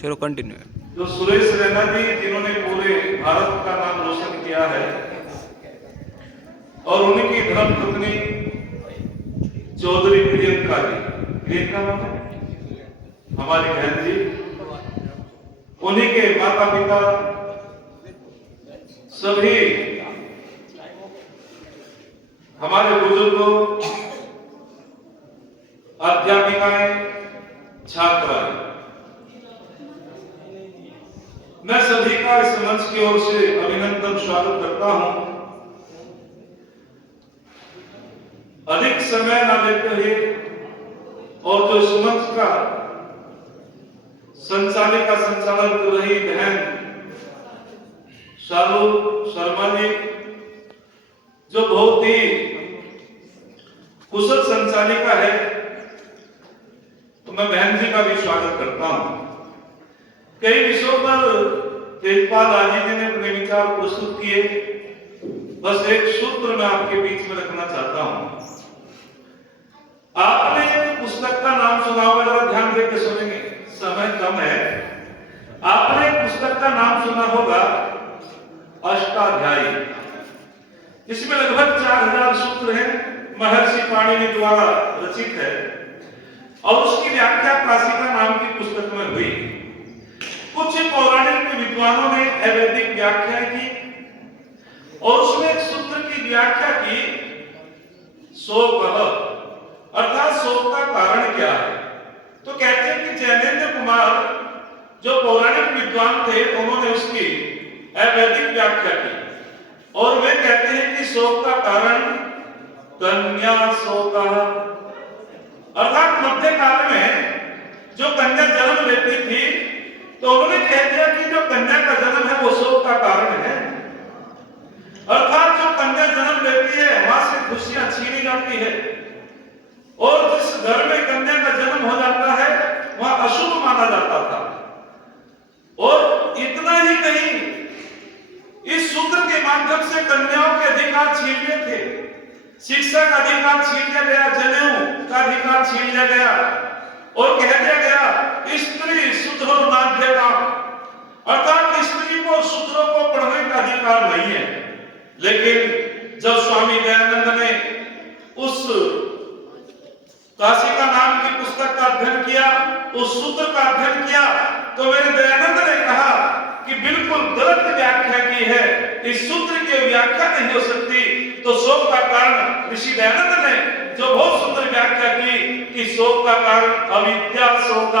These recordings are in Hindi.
चलो कंटिन्यू। जो सुरेश रैना जी जिन्होंने पूरे भारत का नाम रोशन किया है, और उन्हीं की धर्म पत्नी चौधरी प्रियंका जी, प्रियंका नाम है हमारी बहन जी, उन्हीं के माता पिता सभी हमारे बुजुर्गों, अध्यापिकाएं, छात्राएं, मैं सभी का इस मंच की ओर से अभिनंदन स्वागत करता हूं। अधिक समय न लेते हुए और जो इस मंच का संचालन कर रही बहन शालू शर्मा जी, जो बहुत ही कुशल संचालिका है, तो मैं बहन जी का भी स्वागत करता हूं। कई विषयों पर तेजपाल आजी जी ने अपने विचार प्रस्तुत किए, बस एक सूत्र मैं आपके बीच में रखना चाहता हूं। आपने एक पुस्तक का नाम सुना होगा, जरा ध्यान देकर सुनेंगे, समय कम है। आपने एक पुस्तक का नाम सुना होगा अष्टाध्यायी। इसमें लगभग 4000 सूत्र हैं, महर्षि पाणिनि द्वारा रचित है, और उसकी व्याख्या काशिका नाम की पुस्तक में हुई। कुछ पौराणिक विद्वानों ने अवैदिक व्याख्या की और उसमें एक सूत्र की व्याख्या की, शोक, अर्थात शोक का कारण क्या है। तो कहते हैं कि जैनेन्द्र कुमार जो पौराणिक विद्वान थे, उन्होंने उसकी अवैदिक व्याख्या की और वे कहते हैं कि शोक का कारण कन्या शोक, अर्थात मध्य काल में जो कन्या जन्म लेती थी, तो उन्होंने कह दिया कि जो कन्या का जन्म है वो शोक का कारण है। अर्थात जो कन्या जन्म लेती है वहां से खुशियां छीनी जाती है, और जिस घर में कन्या का जन्म हो जाता है वहां अशुभ माना जाता था। और इतना ही नहीं, इस सूत्र के माध्यम से कन्याओं के अधिकार छीन लिए थे, शिक्षा का अधिकार छीन लिया गया, जनेऊ का अधिकार छीन लिया गया, और कह दिया गया स्त्री शूद्रो नाध्यता, अर्थात स्त्री को शूद्रों को पढ़ने का अधिकार नहीं है। लेकिन जब स्वामी दयानंद ने उस काशिका नाम की पुस्तक का अध्ययन किया, उस सूत्र का अध्ययन किया, तो मेरे दयानंद ने कहा कि बिल्कुल गलत व्याख्या की है, इस सूत्र की व्याख्या नहीं हो सकती। तो शोक का कारण ऋषि दयानंद ने जो बहुत सुंदर व्याख्या की कि शोक का कारण अविद्या शोक,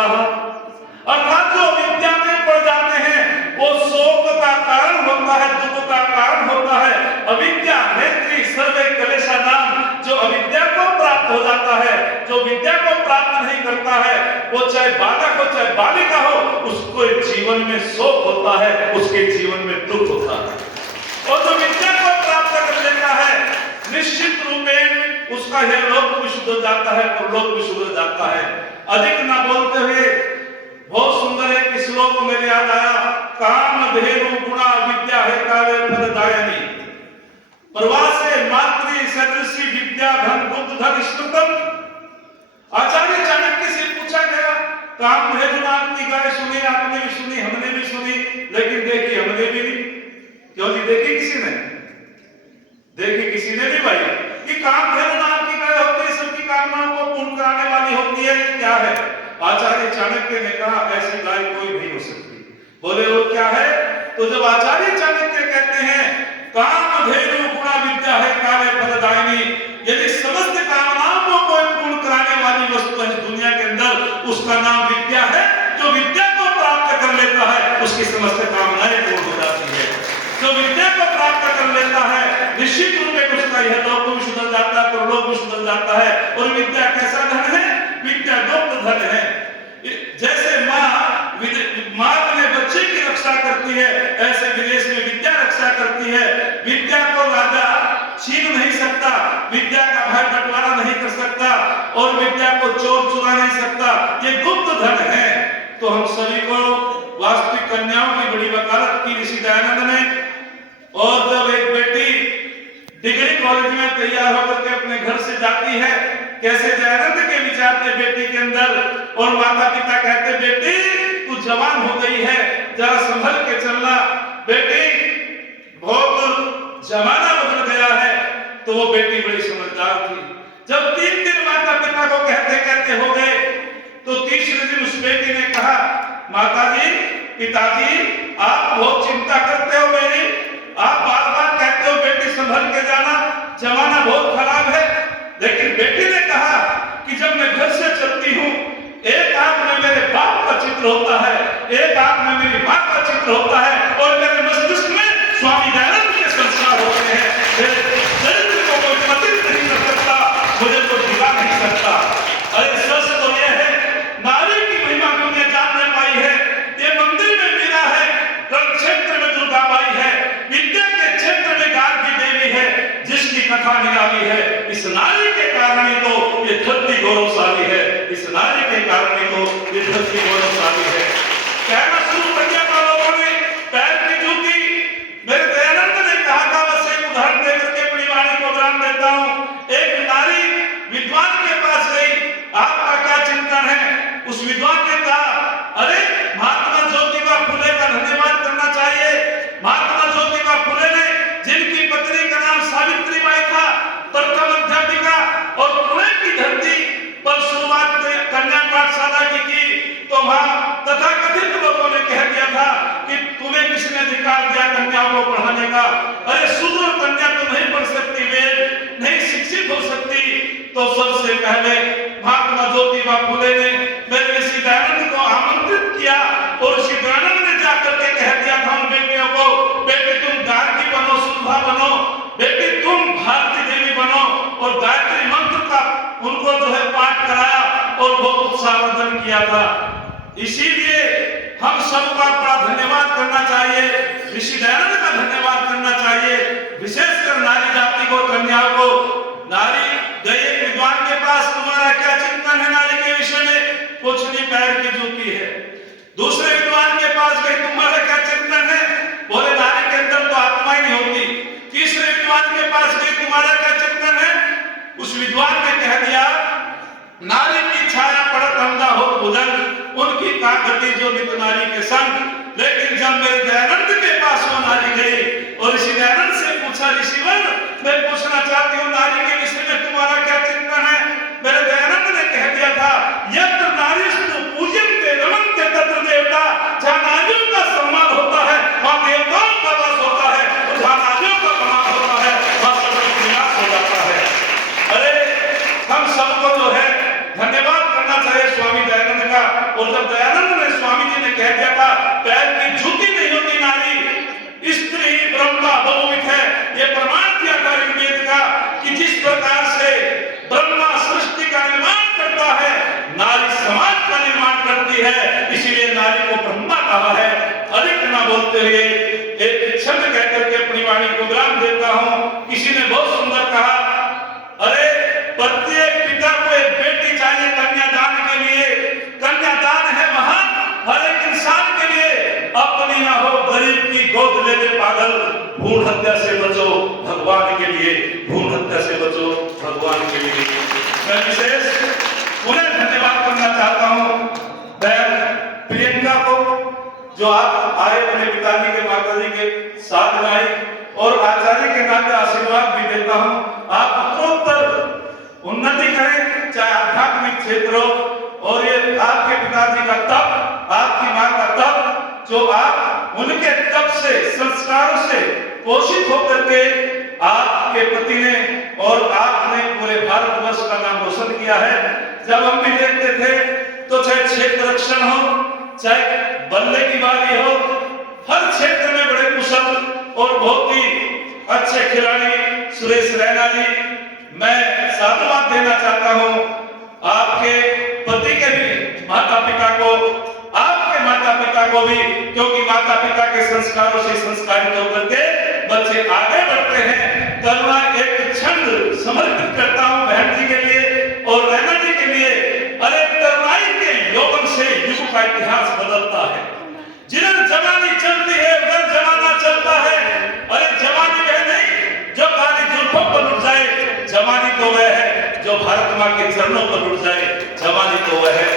अर्थात जो अविद्या में पड़ जाते हैं वो शोक का कारण होता है, दुख का कारण होता है। अविद्या नेत्री सर्वे कलेशा नाम, जो अविद्या को प्राप्त हो जाता है, जो विद्या को प्राप्त नहीं करता है, वो चाहे बालक हो चाहे बालिका हो, उसको जीवन में शोक होता है, उसके जीवन में दुख होता है। और जो विद्या को प्राप्त कर लेता है, निश्चित रूप में उसका यह लोक भी शुद्ध हो जाता है और लोक भी शुद्ध हो जाता है। अधिक न बोलते हुए बहुत सुंदर एक श्लोक मेरे याद आया, काम धेनु गुणा विद्या है काले फलदायिनी, प्रवासे मातृ सदृशी विद्या धन बुद्ध धन स्मृतम। आचार्य चाणक्य से पूछा गया, काम धेनु नाम की गाय सुनी, आपने भी सुनी, हमने भी सुनी, लेकिन देखी हमने भी नहीं। क्यों जी, देखी किसी ने? देखी किसी ने नहीं भाई, कि काम धेनु नाम की गाय होती है, सबकी कामनाओं को पूर्ण कराने वाली होती है, ये क्या है? आचार्य चाणक्य ने कहा ऐसी गाय कोई नहीं हो सकती। बोले वो क्या है? तो जब आचार्य चाणक्य कहते हैं काम धेनु गुणा विद्या है काले फलदायिनी, यदि समस्त कामनाओं को कोई पूर्ण कराने वाली वस्तु है दुनिया के अंदर, उसका नाम विद्या है। जो विद्या को प्राप्त कर लेता है उसकी समस्त कामनाएं पूर्ण हो जाती है। जो विद्या को प्राप्त कर लेता है निश्चित रूप में उसका यह लोक भी सुधर जाता है, परलोक भी सुधर जाता है। और विद्या कैसा धन है? विद्या गुप्त धन है। जैसे माँ अपने बच्चे की रक्षा करती है, ऐसे विदेश में विद्या रक्षा करती है। विद्या को राजा छीन नहीं सकता, विद्या का भाई बंटवारा नहीं कर सकता, और विद्या को चोर चुरा नहीं सकता, ये गुप्त धन है। तो हम सभी को वास्तविक कन्याओं की बड़ी वकालत की ऋषि दयानंद ने। और जब एक बेटी डिग्री कॉलेज में तैयार होकर के अपने घर से जाती है, कैसे दयानंद के विचार थे बेटी के अंदर, और माता पिता कहते बेटी तू जवान हो गई है, जरा संभल के चलना बेटी, बहुत जमाना बदल गया है। तो वो बेटी बड़ी समझदार थी। जब 3 दिन माता पिता को कहते कहते हो गए, तो तीसरे दिन उस बेटी ने कहा, माताजी, पिताजी, आप बहुत चिंता करते हो मेरी, आप बार बार कहते हो बेटी संभल के जाना, जमाना बहुत खराब है। लेकिन बेटी ने कहा कि जब मैं घर से चलती हूँ, एक आंख में मेरे बाप का चित्र होता है, एक आंख में मेरी माँ का चित्र होता है, और मेरे मस्तिष्क में स्वामी दयानंद के संस्कार होते हैं। चरित्र को कोई पतित नहीं कर सकता, मुझे कोई गिरा नहीं सकता। अरे सच तो यह है, नारी की महिमा तुमने जानने पाई है। ये मंदिर में मीरा है, रण क्षेत्र में दुर्गा बाई है, विद्या के क्षेत्र में गार्गी देवी है, जिसकी कथा निराली है। इस नारी के कारण ही तो ये धरती गौरवशाली है, इस नारी के कारण ही तो ये धरती गौरवशाली है। कहना शुरू कर दिया था लोगों ने, पैर की जूती। मेरे दयानंद ने कहा था, बस एक उदाहरण देकर के अपनी वाणी को विराम देता हूँ। एक नारी विद्वान के पास गई, आपका क्या चिंतन है? उस विद्वान ने कहा, अरे महात्मा ज्योतिबा फुले का धन्यवाद करना चाहिए। महात्मा ज्योतिबा फुले ने, जिनकी पत्नी का नाम सावित्री बाई था, प्रथम अध्यापिका, और पुणे की धरती पर शुरुआत कन्या पाठशाला की, तो वहां तथाकथित लोगों ने कह दिया था कि तुम्हें किसने अधिकार दिया कन्याओं को पढ़ाने का? अरे शूद्र कन्या तो नहीं पढ़ सकती, वेद नहीं शिक्षित हो सकती। तो सबसे पहले महात्मा ज्योतिबा फुले ने मेरे ऋषि दयानंद को आमंत्रित किया, और ऋषि दयानंद ने जाकर के कह दिया था उन बेटियों को, बेटी तुम गार्गी बनो, सुधा बनो, बेटी तुम भारती देवी बनो, और गायत्री मंत्र का उनको जो है पाठ कराया, और बहुत उत्साहवर्धन किया था। इसीलिए हम सबका बड़ा धन्यवाद करना चाहिए, ऋषि दयानंद का धन्यवाद करना चाहिए, विशेषकर नारी जाति को, कन्याओं को। नारी गई एक विद्वान के पास, तुम्हारा क्या चिंतन है नारी के विषय में? पूछनी पैर की जूती है। दूसरे विद्वान के पास गई, तुम्हारा क्या चिंतन है? बोले नारी के अंदर तो आत्मा ही नहीं होती। तीसरे विद्वान के पास गई, तुम्हारा क्या चिंतन है? उस विद्वान ने कह दिया, नारी की छाया पड़त अंधा हो भुजंग, उनकी कागती जो नित नारी के संग। लेकिन जब मेरे दयानंद के पास वो नारी गई, और ऋषि दयानंद से पूछा, ऋषिवर मैं पूछना चाहती हूँ नारी के विषय में तुम्हारा क्या चिंतन है? मेरे दयानंद ने कह दिया था, यत्र नारीस्तु पूज्यन्ते रमन्ते तत्र देवता। जहाँ नारियों का सम्मान होता है, वहाँ देवताओं का वास होता है, और जहाँ नारियों का अपमान होता है, वहाँ सबका विनाश हो जाता है। अरे हम सबको जो है धन्यवाद करना चाहिए स्वामी दयानंद का। और जब दयानंद ने, स्वामी जी ने कह दिया था, पैर की जूती नहीं होती नारी, स्त्री ब्रह्मा बहुविध है, ये प्रमाण दिया था ऋग्वेद का कि जिस प्रकार से ब्रह्मा सृष्टि का निर्माण करता है, नारी समाज का निर्माण करती है। इसीलिए नारी को ब्रह्मा कहा है। अधिक न बोलते हुए एक शब्द कहकर के अपनी वाणी को विराम देता हूँ। किसी ने बहुत सुंदर कहा, अरे प्रत्येक पिता को एक बेटी चाहिए कन्यादान के लिए। कन्यादान है महान, हर एक इंसान के लिए। अपनी ना हो गरीब की गोद ले ले पागल, भ्रूण हत्या से बचो भगवान के लिए, भ्रूण हत्या से बचो भगवान के लिए। मैं विशेष उन्हें धन्यवाद करना चाहता हूँ, बहन प्रियंका को, जो आप आए अपने पिताजी के माताजी के साथ में आई, और आचार्य के नाते आशीर्वाद भी देता हूँ। आप उत्तरोत्तर उन्नति करें, चाहे आध्यात्मिक क्षेत्र हो, और ये आपके पिताजी का तप, आपकी माँ का तप, जो आप उनके तप से, संस्कारों से पोषित होकर के आपके पति ने और आपने पूरे भारतवर्ष का नाम रोशन किया है। जब हम भी देखते थे, तो चाहे क्षेत्र रक्षण हो, चाहे बल्ले की बारी हो, हर क्षेत्र में बड़े कुशल और बहुत ही अच्छे खिलाड़ी सुरेश रैना जी, मैं साधुवाद देना चाहता हूँ आपके पति के भी माता पिता को, आपके माता पिता को भी, क्योंकि माता पिता के संस्कारों से संस्कारित होकर के बच्चे आगे बढ़ते हैं। करुणा एक क्षण समर्पित करता हूँ बहन जी के लिए और रैना जी के लिए। अरे करुणाई के यौवन से युग का इतिहास बदलता है। जिधर जवानी चलती है उधर जमाना चलता है। अरे जवानी वह नहीं जो काली जुल्फों पर लुट जाए, जवानी तो वह है जो भारत माँ के चरणों पर लुट जाए, जवानी तो वह है